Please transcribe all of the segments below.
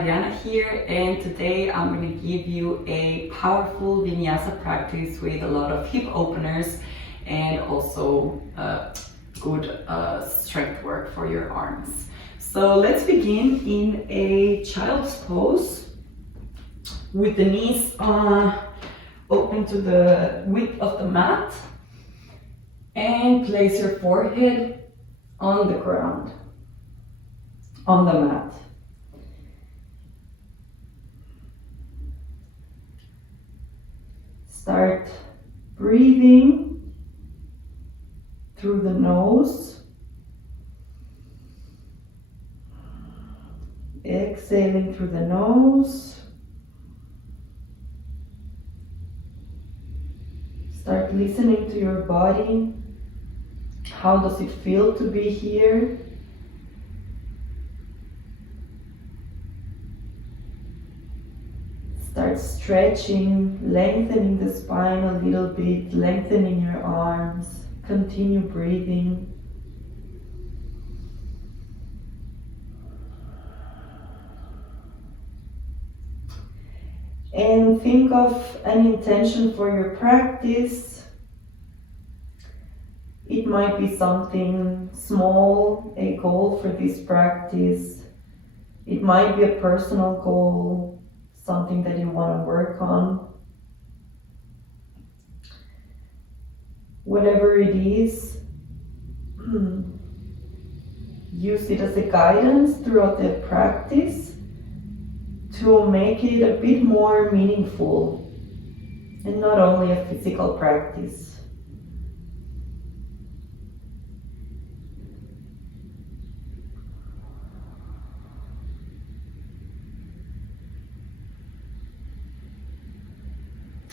Mariana here, and today I'm going to give you a powerful vinyasa practice with a lot of hip openers and also good strength work for your arms. So let's begin in a child's pose with the knees open to the width of the mat, and place your forehead on the ground, on the mat. Start breathing through the nose, exhaling through the nose. Start listening to your body. How does it feel to be here? Start stretching, lengthening the spine a little bit, lengthening your arms. Continue breathing. And think of an intention for your practice. It might be something small, a goal for this practice. It might be a personal goal, something that you want to work on. Whatever it is, use it as a guidance throughout the practice to make it a bit more meaningful and not only a physical practice.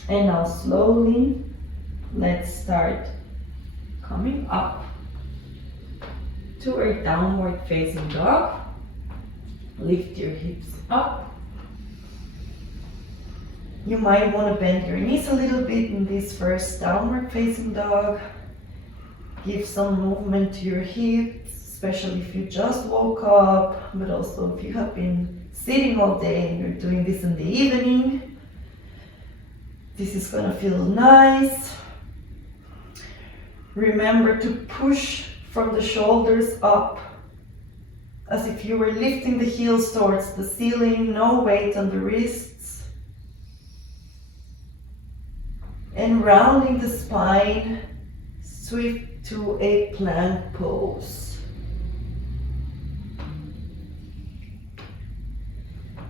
And now slowly, let's start coming up to a downward facing dog. Lift your hips up. You might want to bend your knees a little bit in this first downward facing dog. Give some movement to your hips, especially if you just woke up, but also if you have been sitting all day and you're doing this in the evening. This is gonna feel nice. Remember to push from the shoulders up as if you were lifting the heels towards the ceiling, no weight on the wrists. And rounding the spine, swift to a plank pose.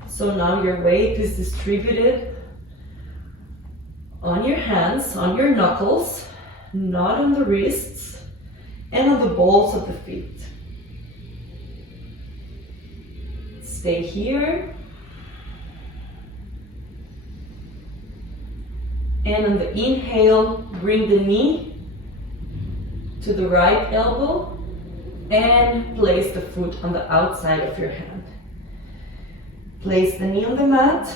So now your weight is distributed on your hands, on your knuckles, not on the wrists, and on the balls of the feet. Stay here. And on the inhale, bring the knee to the right elbow and place the foot on the outside of your hand. Place the knee on the mat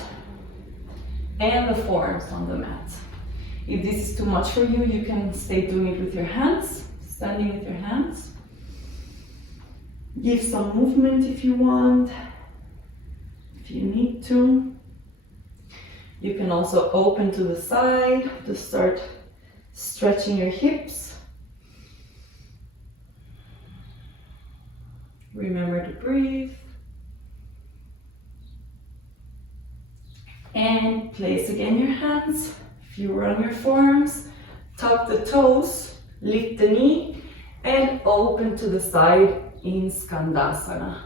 and the forearms on the mat. If this is too much for you, you can stay doing it with your hands, standing with your hands. Give some movement if you want, if you need to. You can also open to the side to start stretching your hips. Remember to breathe. And place again your hands. If you were on your forearms, tuck the toes, lift the knee, and open to the side in Skandasana.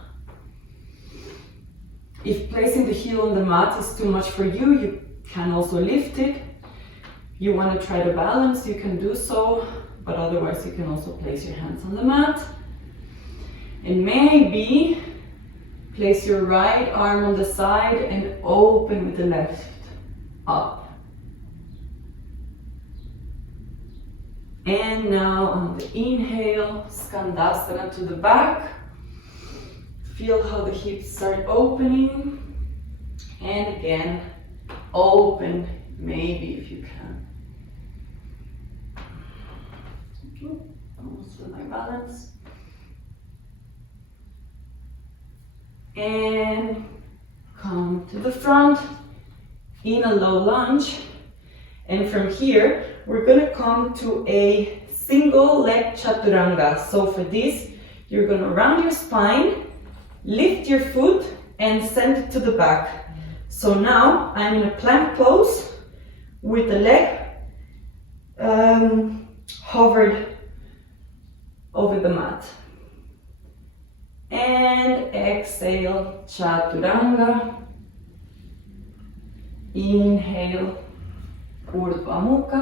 If placing the heel on the mat is too much for you, you can also lift it. You want to try to balance, you can do so, but otherwise you can also place your hands on the mat. And maybe place your right arm on the side and open with the left up. And now on the inhale, Skandasana to the back. Feel how the hips start opening. And again, open, maybe if you can. Almost with my balance. And come to the front in a low lunge. And from here, we're gonna come to a single leg chaturanga. So for this, you're gonna round your spine, lift your foot, and send it to the back. So now I'm in a plank pose with the leg hovered over the mat. And exhale, chaturanga. Inhale, urdhva mukha.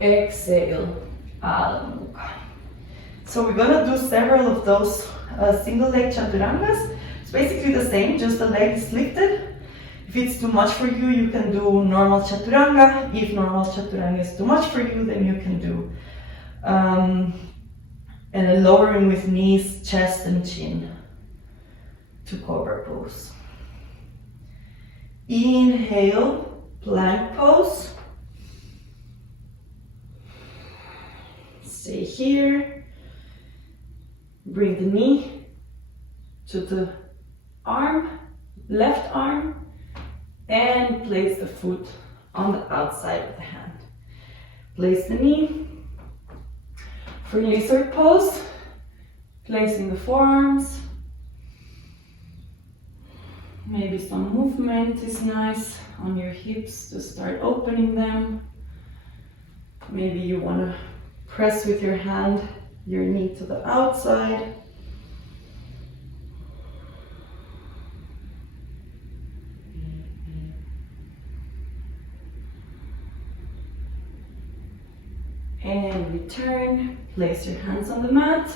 Exhale, adho mukha. So we're gonna do several of those single leg chaturangas. It's basically the same, just the leg is lifted. If it's too much for you, you can do normal chaturanga. If normal chaturanga is too much for you, then you can do and a lowering with knees, chest and chin to cobra pose. Inhale, plank pose. Stay here. Bring the knee to the arm, left arm, and place the foot on the outside of the hand. Place the knee. For lizard pose, placing the forearms. Maybe some movement is nice on your hips to start opening them. Maybe you want to press with your hand your knee to the outside. And return, place your hands on the mat,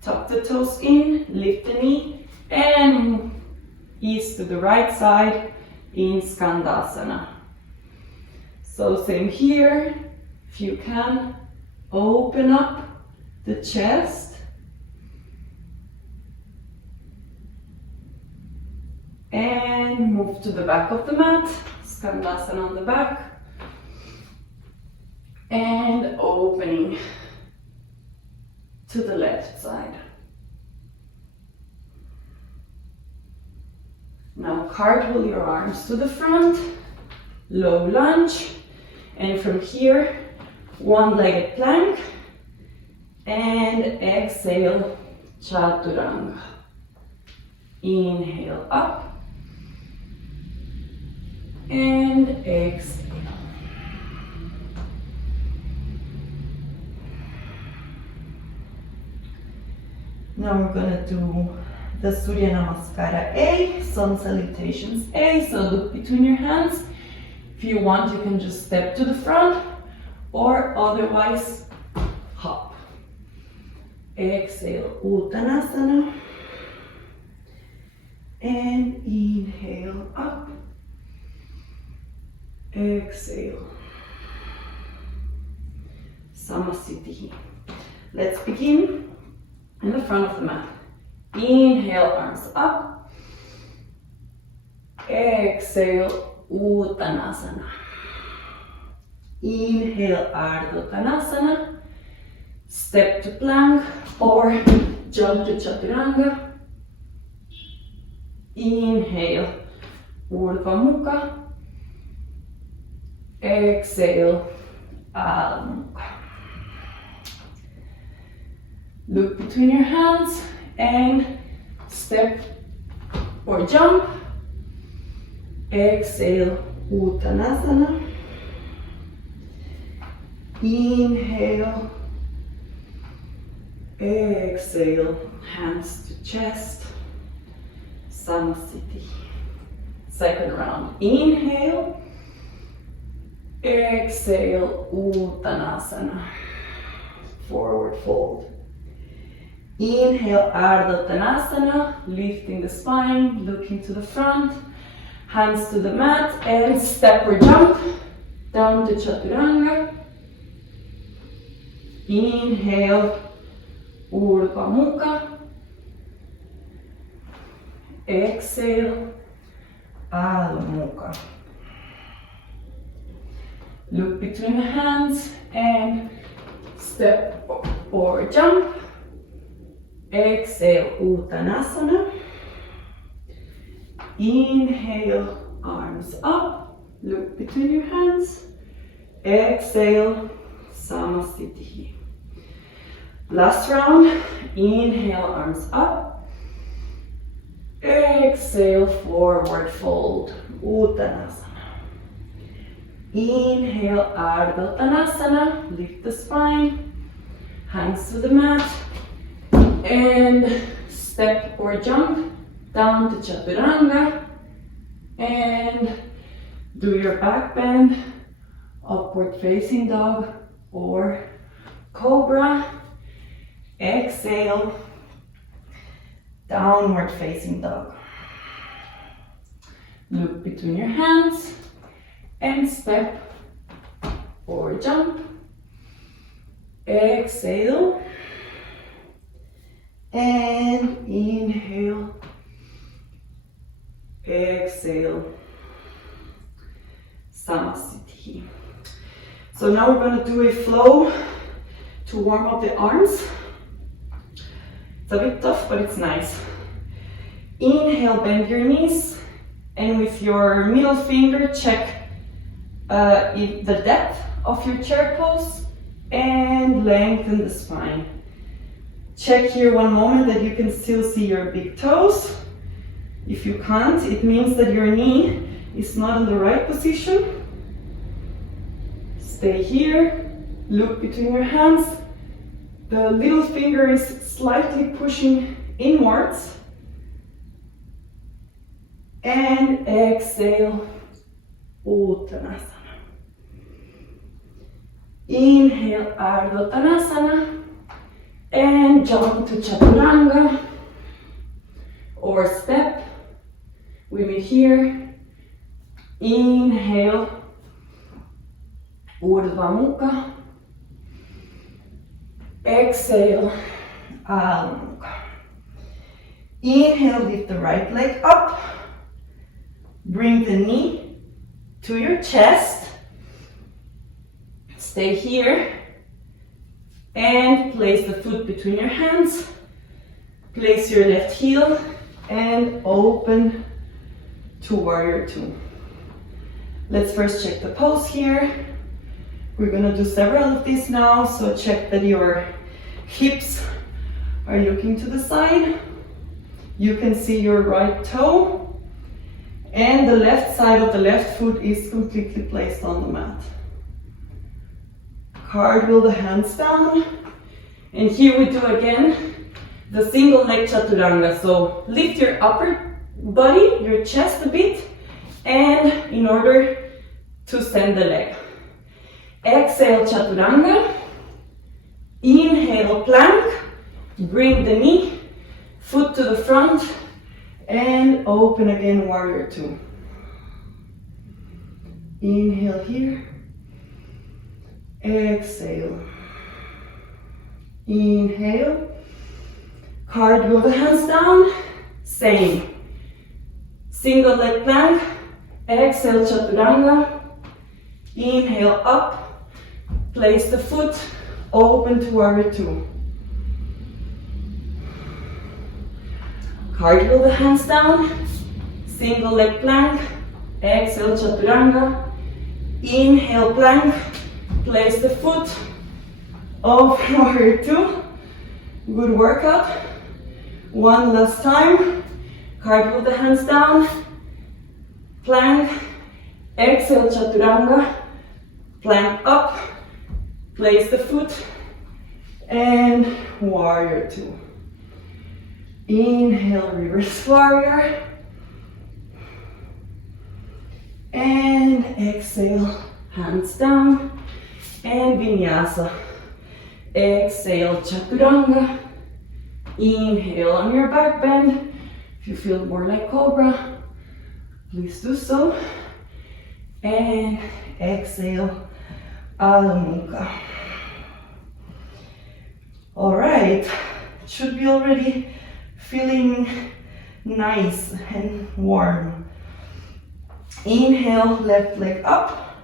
tuck the toes in, lift the knee, and ease to the right side in Skandasana. So same here, if you can, open up the chest. And move to the back of the mat, Skandasana on the back. And opening to the left side. Now cartwheel your arms to the front, low lunge, and from here, one-legged plank, and exhale, chaturanga. Inhale up, and exhale. Now we're gonna do the Surya Namaskara A, Sun Salutations A. So look between your hands. If you want, you can just step to the front or otherwise hop. Exhale, Uttanasana. And inhale up. Exhale. Samasthiti. Let's begin. In the front of the mat. Inhale, arms up. Exhale, Uttanasana. Inhale, Ardha Uttanasana. Step to plank or jump to chaturanga. Inhale, Urdhva Mukha. Exhale, Adho Mukha. Look between your hands and step or jump. Exhale, Uttanasana. Inhale. Exhale, hands to chest. Samasthiti. Second round. Inhale. Exhale, Uttanasana. Forward fold. Inhale, Ardha Uttanasana, lifting the spine, looking to the front, hands to the mat, and step or jump down to chaturanga. Inhale, Urdhva Mukha. Exhale, Adho Mukha. Look between the hands and step or jump. Exhale, Uttanasana. Inhale, arms up, look between your hands. Exhale, Samasthiti. Last round, inhale, arms up. Exhale, forward fold, Uttanasana. Inhale, Ardha Uttanasana, lift the spine, hands to the mat, and step or jump down to Chaturanga, and do your back bend, upward facing dog or cobra. Exhale, downward facing dog. Look between your hands and step or jump. Exhale and inhale. Exhale, Samasthiti. So now we're going to do a flow to warm up the arms. It's a bit tough, but it's nice. Inhale, bend your knees, and with your middle finger check the depth of your chair pose and lengthen the spine. Check here one moment that you can still see your big toes. If you can't, it means that your knee is not in the right position. Stay here, look between your hands. The little finger is slightly pushing inwards. And exhale, Uttanasana. Inhale, Ardha Uttanasana. And jump to Chaturanga or step. We meet here. Inhale, Urdhva Mukha. Exhale, Adho Mukha. Inhale, lift the right leg up. Bring the knee to your chest. Stay here. And place the foot between your hands. Place your left heel and open to Warrior Two. Let's first check the pose here. We're gonna do several of these now, so check that your hips are looking to the side. You can see your right toe, and the left side of the left foot is completely placed on the mat. Cartwheel the hands down, and here we do again the single leg Chaturanga. So lift your upper body, your chest a bit, and in order to send the leg. Exhale, Chaturanga. Inhale, plank. Bring the knee, foot to the front, and open again, Warrior Two. Inhale here. Exhale. Inhale. Cartwheel the hands down. Same. Single leg plank. Exhale, Chaturanga. Inhale up. Place the foot. Open to Warrior Two. Cartwheel the hands down. Single leg plank. Exhale, Chaturanga. Inhale, plank. Place the foot over Warrior Two. Good workout. One last time. Cartwheel the hands down. Plank. Exhale, Chaturanga. Plank up. Place the foot. And Warrior Two. Inhale, reverse warrior. And exhale, hands down. And vinyasa. Exhale, Chaturanga. Inhale on your back bend. If you feel more like cobra, please do so. And exhale, Adho Mukha. All right, should be already feeling nice and warm. Inhale, left leg up.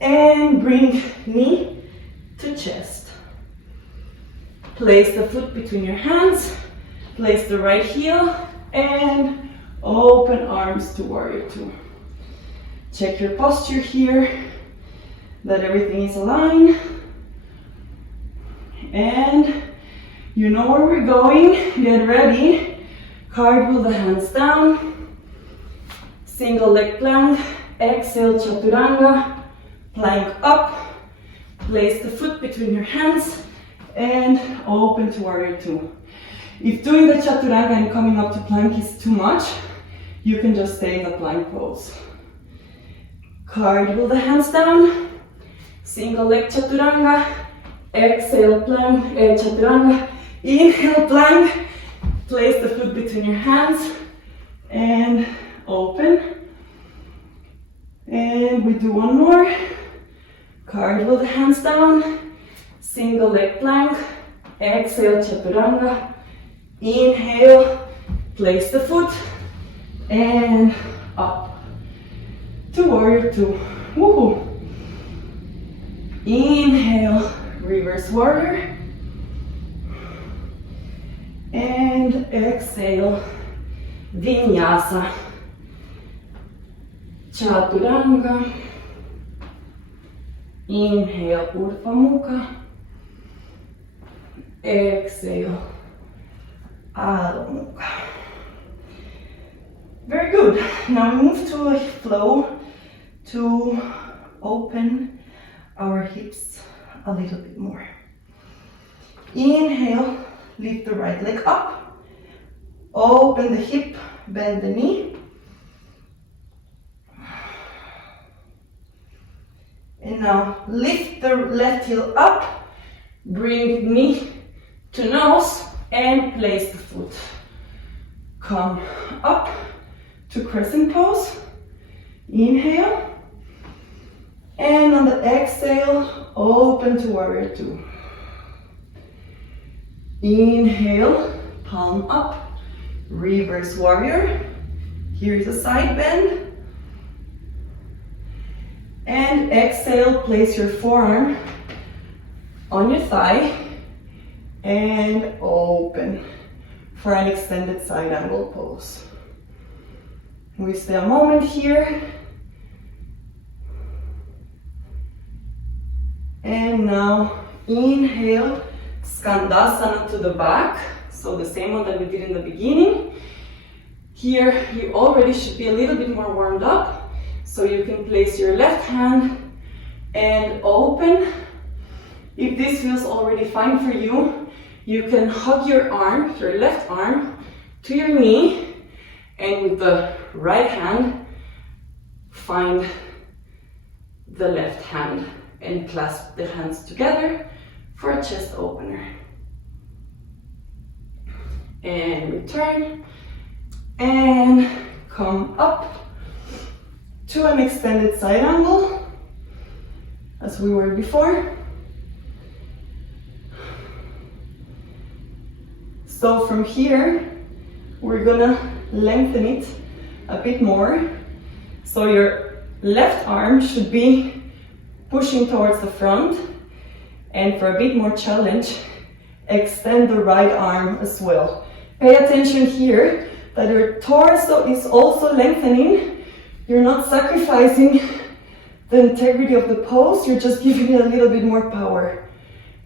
And bring knee to chest. Place the foot between your hands. Place the right heel and Open arms to warrior two. Check your posture here, that everything is aligned. And you know where we're going. Get ready. Cartwheel the hands down. Single leg plank. Exhale, chaturanga. Plank up. Place the foot between your hands and open to warrior two. If doing the chaturanga and coming up to plank is too much, you can just stay in the plank pose. Cartwheel the hands down. Single leg chaturanga. Exhale, plank, chaturanga. Inhale, plank. Place the foot between your hands and open. And we do one more. Cartwheel the hands down. Single leg plank. Exhale, chaturanga. Inhale, place the foot and up to warrior two. Woohoo! Inhale, reverse warrior. And exhale, vinyasa. Chaturanga. Inhale, Urdhva Mukha. Exhale, Adho Mukha. Very good. Now we move to a flow to open our hips a little bit more. Inhale, lift the right leg up. Open the hip, bend the knee. And now lift the left heel up, bring knee to nose and place the foot. Come up to crescent pose. Inhale. And on the exhale, open to warrior two. Inhale, palm up, reverse warrior. Here's a side bend. And exhale, place your forearm on your thigh and open for an extended side angle pose. We stay a moment here. And now inhale, Skandasana to the back. So the same one that we did in the beginning. Here you already should be a little bit more warmed up. So you can place your left hand and open. If this feels already fine for you, you can hug your arm, your left arm, to your knee, and with the right hand, find the left hand and clasp the hands together for a chest opener. And return, and come up to an extended side angle, as we were before. So from here, we're gonna lengthen it a bit more. So your left arm should be pushing towards the front, and for a bit more challenge, extend the right arm as well. Pay attention here that your torso is also lengthening. You're not sacrificing the integrity of the pose, you're just giving it a little bit more power.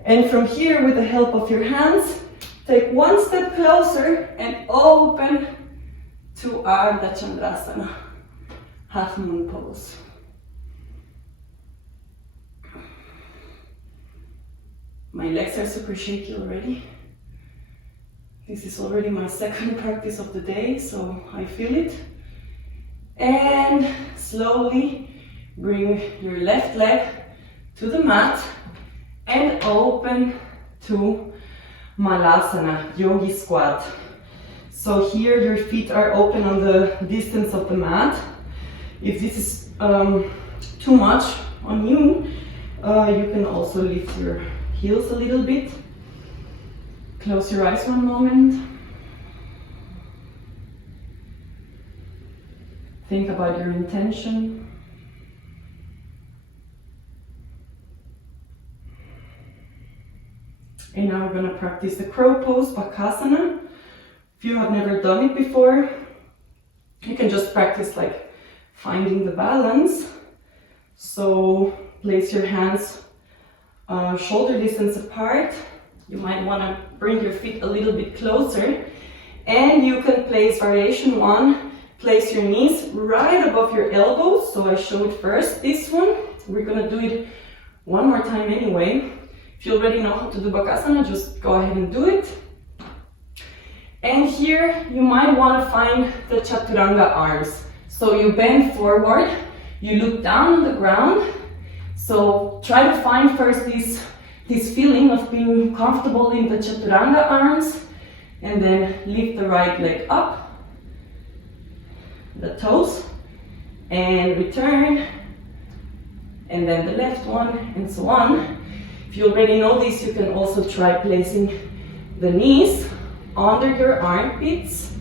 And from here, with the help of your hands, take one step closer and open to Ardha Chandrasana, half moon pose. My legs are super shaky already. This is already my second practice of the day, so I feel it. And slowly bring your left leg to the mat and open to Malasana, Yogi Squat. So here your feet are open on the distance of the mat. If this is too much on you, you can also lift your heels a little bit. Close your eyes one moment. Think about your intention. And now we're going to practice the crow pose, Bakasana. If you have never done it before, You can just practice like finding the balance. So place your hands shoulder distance apart. You might want to bring your feet a little bit closer, and you can place variation 1. Place your knees right above your elbows. So I showed first this one. We're gonna do it one more time anyway. If you already know how to do Bakasana, just go ahead and do it. And here you might want to find the Chaturanga arms. So you bend forward, you look down on the ground. So try to find first this feeling of being comfortable in the Chaturanga arms, and then lift the right leg up, the toes, and return, and then the left one, and so on. If you already know this, you can also try placing the knees under your armpits,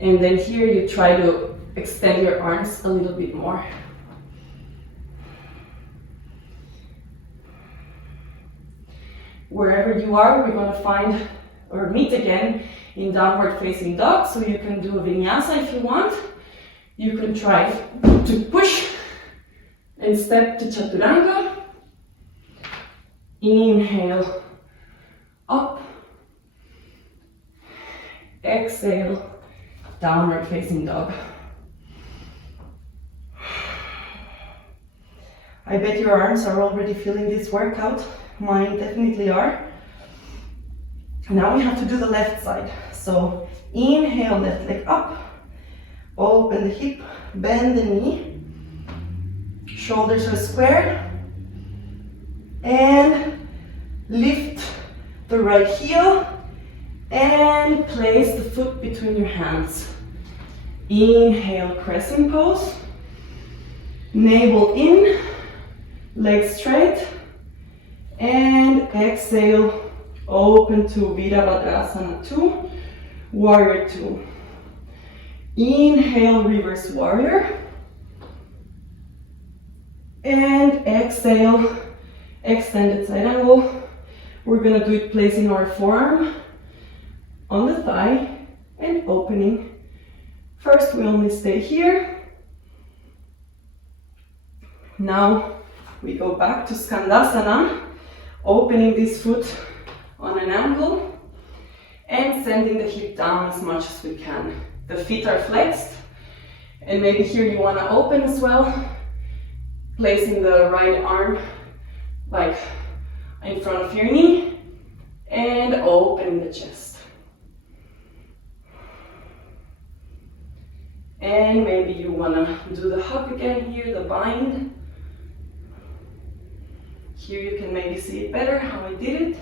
and then here you try to extend your arms a little bit more. Wherever you are, we're going to find or meet again in downward facing dog. So you can do a vinyasa if you want. You can try to push and step to Chaturanga. Inhale, up. Exhale, downward facing dog. I bet your arms are already feeling this workout. Mine definitely are. Now we have to do the left side. So inhale, left leg up. Open the hip, bend the knee. Shoulders are square. And lift the right heel. And place the foot between your hands. Inhale, crescent pose. Navel in, legs straight. And exhale, open to Virabhadrasana 2, Warrior 2. Inhale, reverse warrior. And exhale, extended side angle. We're gonna do it placing our forearm on the thigh and opening. First, we only stay here. Now we go back to Skandasana, opening this foot on an angle and sending the hip down as much as we can. The feet are flexed, and maybe here you want to open as well, placing the right arm like in front of your knee and opening the chest. And maybe you want to do the hug again here, the bind. Here you can maybe see it better how I did it.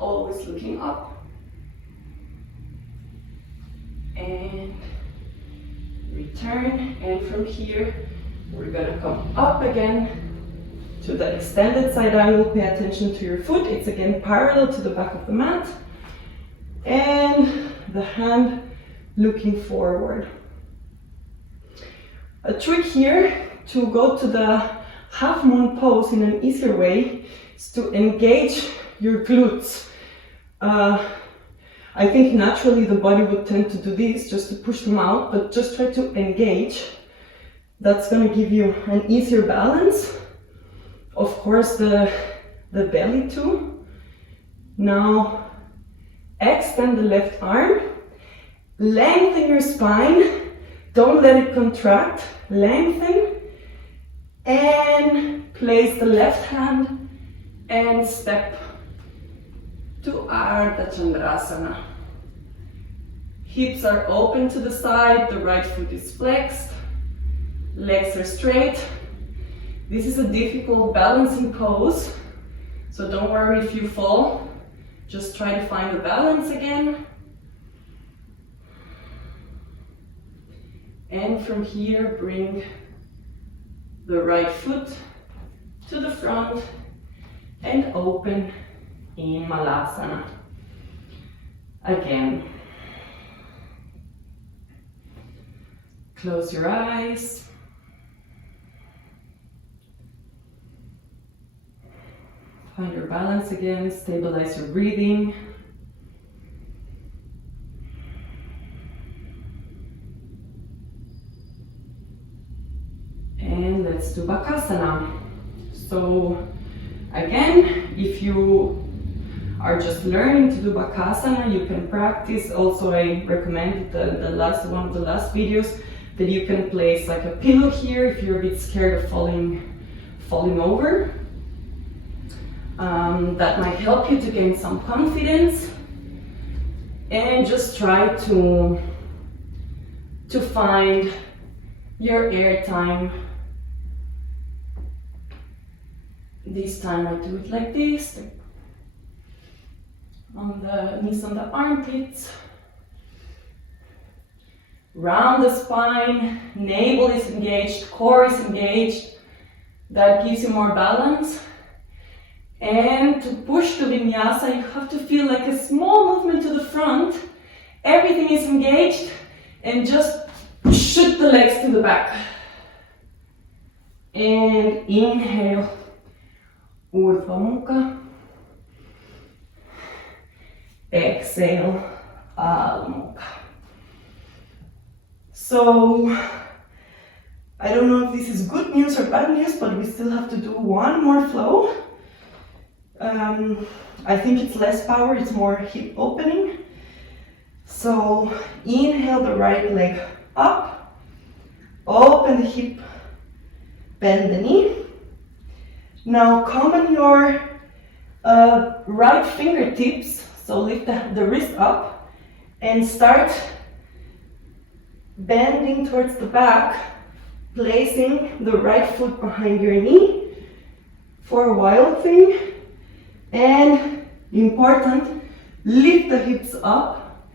Always looking up. And return. And from here, we're gonna come up again to the extended side angle. Pay attention to your foot. It's again parallel to the back of the mat. And the hand looking forward. A trick here to go to the half moon pose in an easier way is to engage your glutes. I think naturally the body would tend to do this just to push them out, but just try to engage. That's going to give you an easier balance. Of course, the belly too. Now extend the left arm, lengthen your spine, don't let it contract, lengthen, and place the left hand and step to Ardha Chandrasana. Hips are open to the side, the right foot is flexed, legs are straight. This is a difficult balancing pose, so don't worry if you fall. Just try to find the balance again. And from here, bring the right foot to the front and open in Malasana. Again. Close your eyes. Find your balance again, stabilize your breathing. let's do Bakasana. So again, if you are just learning to do Bakasana, you can practice. Also, I recommend one of the last videos that you can place like a pillow here if you're a bit scared of falling over. That might help you to gain some confidence, and just try to find your air time. This time I do it like this, on the knees on the armpits, round the spine, navel is engaged, core is engaged. That gives you more balance. And to push to vinyasa, you have to feel like a small movement to the front. Everything is engaged, and just shoot the legs to the back. And inhale, Urdhva Mukha. Exhale, Adho Mukha. So, I don't know if this is good news or bad news, but we still have to do one more flow. I think it's less power, it's more hip opening. So inhale the right leg up, open the hip, bend the knee. Now come on your right fingertips, so lift the wrist up and start bending towards the back, placing the right foot behind your knee for a wild thing. And important, lift the hips up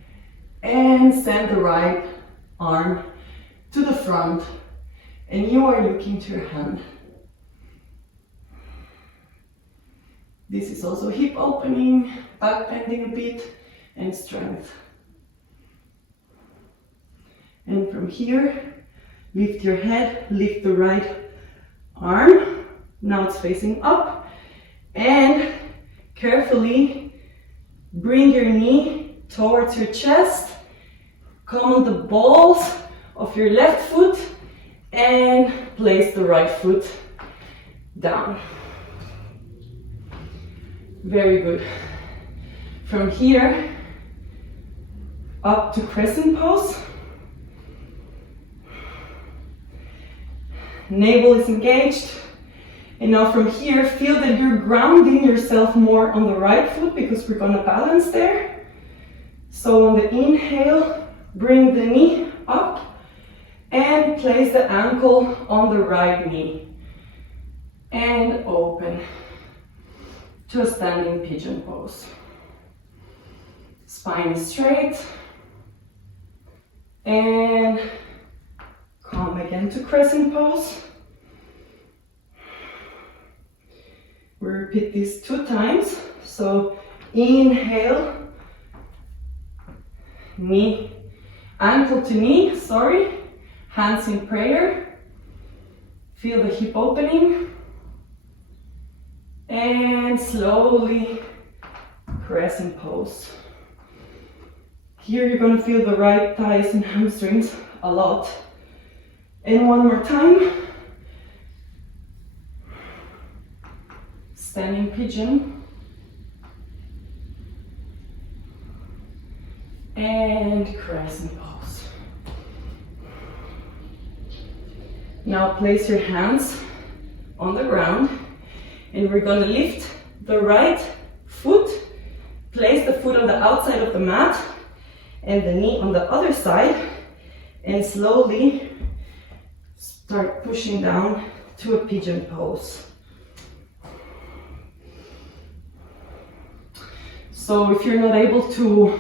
and send the right arm to the front, and you are looking to your hand. This is also hip opening, back bending a bit, and strength. And from here, lift your head, lift the right arm. Now it's facing up, and carefully bring your knee towards your chest. Come on the balls of your left foot and place the right foot down. Very good. From here, up to crescent pose. Navel is engaged. And now from here, feel that you're grounding yourself more on the right foot, because we're gonna balance there. So on the inhale, bring the knee up and place the ankle on the right knee. And open to a standing pigeon pose. Spine is straight. And come again to crescent pose. We repeat this 2 times. So inhale, knee, ankle to knee, hands in prayer. Feel the hip opening. And slowly crescent pose. Here you're going to feel the right thighs and hamstrings a lot. And one more time. Standing pigeon. And crescent pose. Now place your hands on the ground, and we're going to lift the right foot, place the foot on the outside of the mat and the knee on the other side, and slowly start pushing down to a pigeon pose. So if you're not able to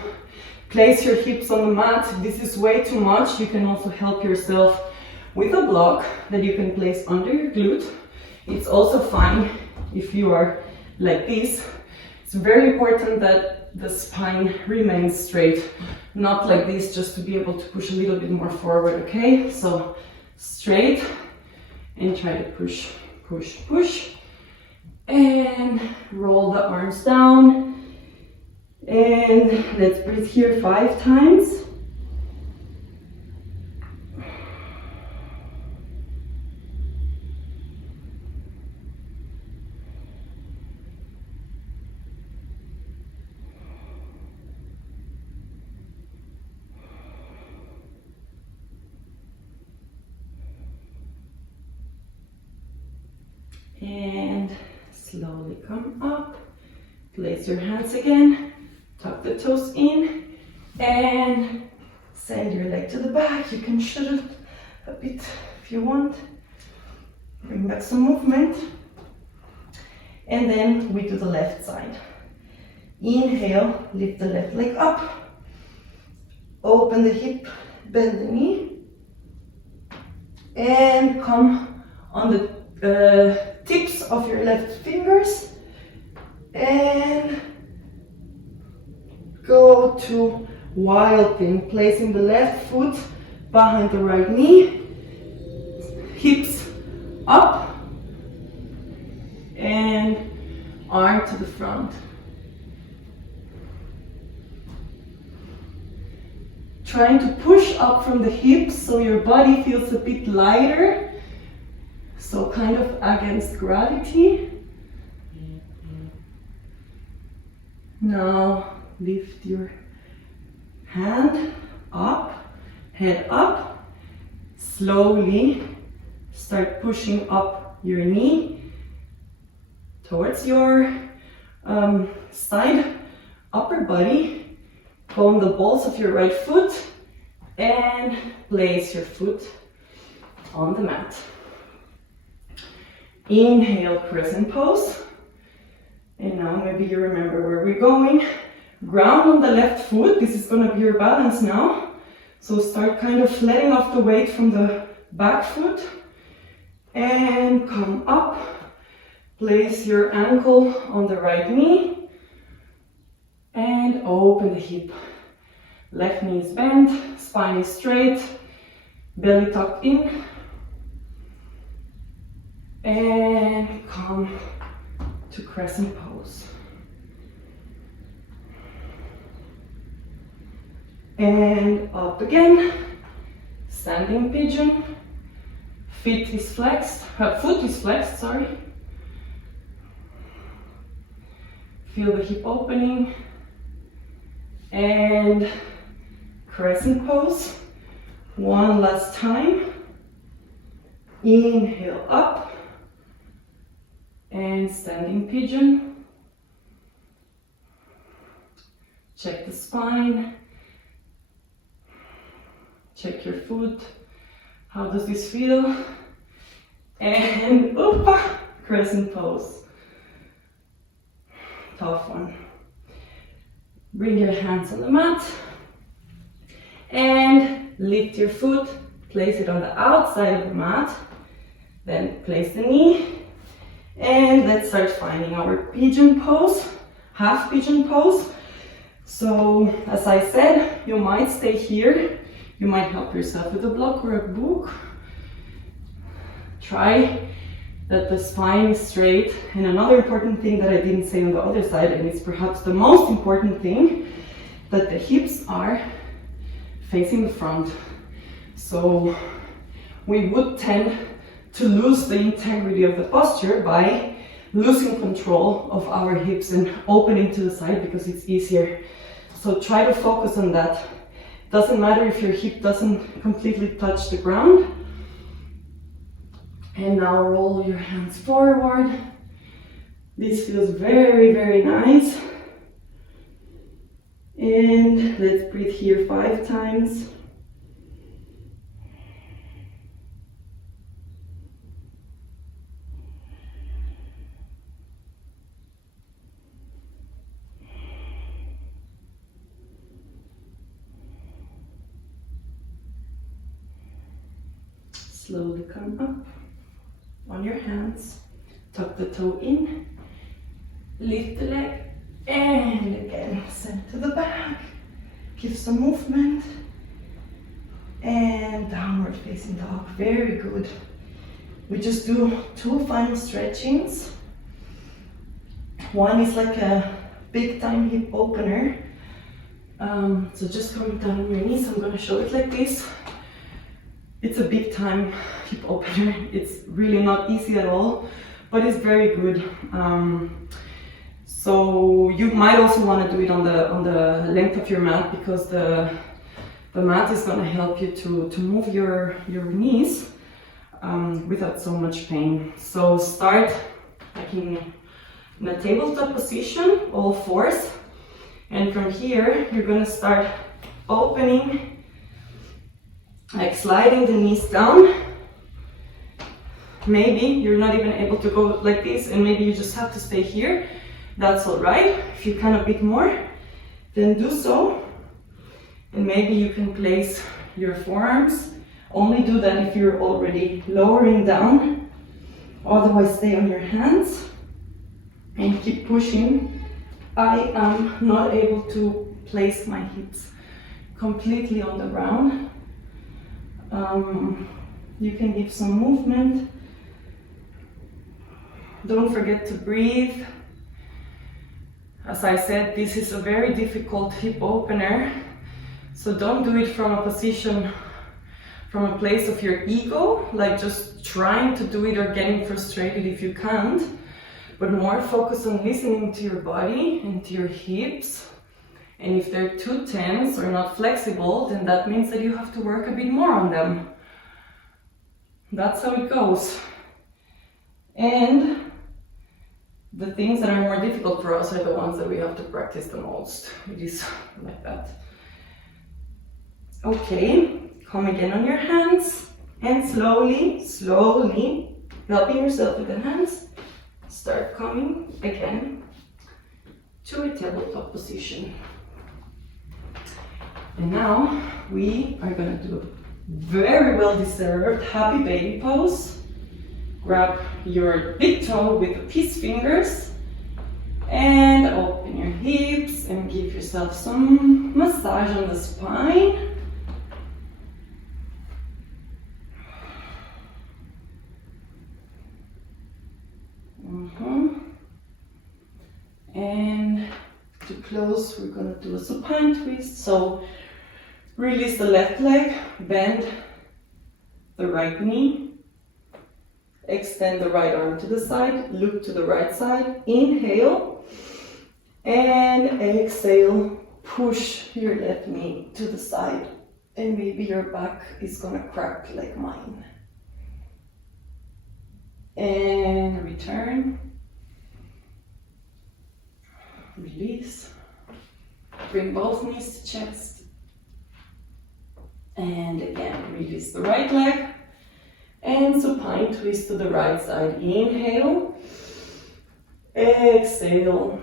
place your hips on the mat, if this is way too much, you can also help yourself with a block that you can place under your glute. It's also fine if you are like this. It's very important that the spine remains straight, not like this, just to be able to push a little bit more forward, okay? So straight, and try to push, push, push, and roll the arms down. And let's breathe here 5 times. And slowly come up. Place your hands again. Tuck the toes in. And send your leg to the back. You can shut it a bit if you want. Bring back some movement. And then we do the left side. Inhale, lift the left leg up. Open the hip, bend the knee. And come on the tips of your left fingers. And go to wild thing, placing the left foot behind the right knee. Hips up. And arm to the front. Trying to push up from the hips so your body feels a bit lighter. So kind of against gravity. Now lift your hand up, head up. Slowly start pushing up your knee towards your side upper body. Comb the balls of your right foot and place your foot on the mat. Inhale, crescent pose. And now maybe you remember where we're going. Ground on the left foot. This is going to be your balance now. So start kind of letting off the weight from the back foot. And come up. Place your ankle on the right knee. And open the hip. Left knee is bent, spine is straight, belly tucked in. And come to crescent pose. And up again, standing pigeon. Foot is flexed, sorry. Feel the hip opening. And crescent pose. One last time. Inhale up. And standing pigeon. Check the spine. Check your foot. How does this feel? And crescent pose. Tough one. Bring your hands on the mat and lift your foot, place it on the outside of the mat, then place the knee, and let's start finding our pigeon pose, half pigeon pose. So as I said, you might stay here, you might help yourself with a block or a book. Try that the spine is straight. And another important thing that I didn't say on the other side, and it's perhaps the most important thing, that the hips are facing the front. So we would tend to lose the integrity of the posture by losing control of our hips and opening to the side because it's easier. So try to focus on that. Doesn't matter if your hip doesn't completely touch the ground. And now roll your hands forward. This feels very, very nice. And let's breathe here 5 times. Slowly come up on your hands, tuck the toe in, lift the leg, and again send to the back, give some movement, and downward facing dog. Very good. We just do 2 final stretchings. One is like a big time hip opener. So just coming down on your knees, I'm going to show it like this. It's a big time hip opener. It's really not easy at all, but it's very good. So you might also want to do it on the length of your mat, because the mat is going to help you to move your knees without so much pain. So start like in a tabletop position, all fours, and from here you're going to start opening, like sliding the knees down. Maybe you're not even able to go like this, and maybe you just have to stay here. That's all right. If you can a bit more, then do so. And maybe you can place your forearms. Only do that if you're already lowering down. Otherwise, stay on your hands and keep pushing. I am not able to place my hips completely on the ground. You can give some movement. Don't forget to breathe. As I said, this is a very difficult hip opener, so don't do it from a position, from a place of your ego, like just trying to do it or getting frustrated if you can't, but more focus on listening to your body and to your hips. And if they're too tense or not flexible, then that means that you have to work a bit more on them. That's how it goes. And the things that are more difficult for us are the ones that we have to practice the most. It is like that. Okay, come again on your hands and slowly, helping yourself with the hands, start coming again to a tabletop position. And now we are going to do a very well deserved happy baby pose. Grab your big toe with the peace fingers and open your hips and give yourself some massage on the spine. And to close, we're going to do a supine twist. So release the left leg, bend the right knee. Extend the right arm to the side, look to the right side, inhale, and exhale, push your left knee to the side, and maybe your back is gonna crack like mine. And return, release, bring both knees to chest, and again, release the right leg, and supine twist to the right side. Inhale, exhale,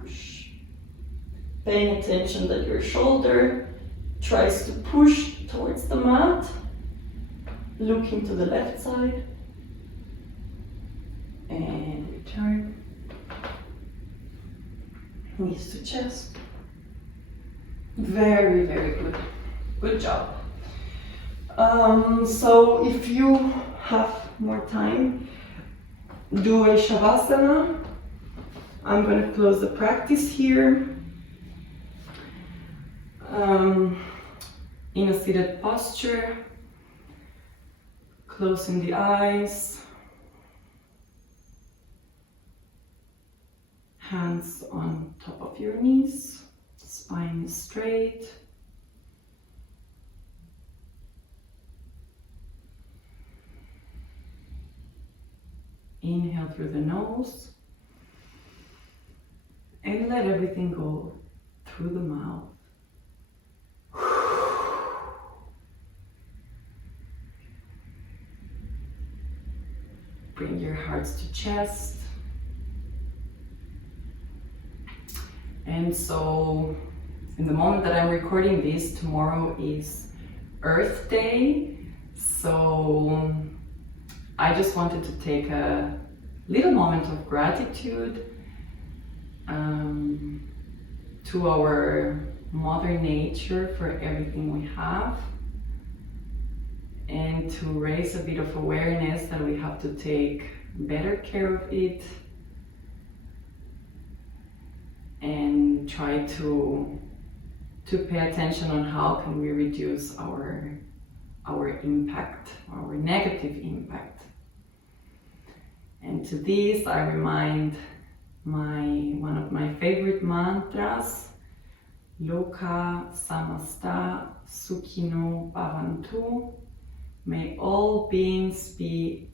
push. Paying attention that your shoulder tries to push towards the mat. Looking to the left side. And return. Knees to chest. Very, very good. Good job. So if you have more time, do a Shavasana. I'm going to close the practice here in a seated posture, closing the eyes, hands on top of your knees, spine is straight. Inhale through the nose and let everything go through the mouth. Bring your hearts to chest. And so, in the moment that I'm recording this, tomorrow is Earth Day. So I just wanted to take a little moment of gratitude to our Mother Nature for everything we have, and to raise a bit of awareness that we have to take better care of it and try to pay attention on how can we reduce our impact, our negative impact. And to this I remind one of my favorite mantras, Loka Samasta Sukhino Bhavantu, May all beings be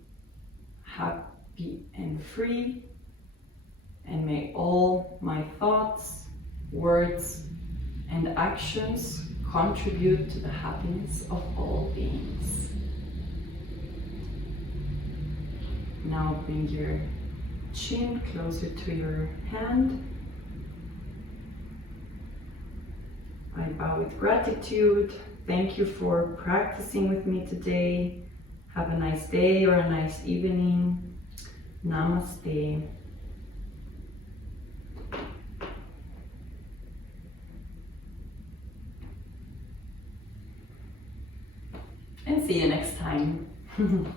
happy and free, and may all my thoughts, words, and actions contribute to the happiness of all beings. Now bring your chin closer to your hand. I bow with gratitude. Thank you for practicing with me today. Have a nice day or a nice evening. Namaste. And see you next time.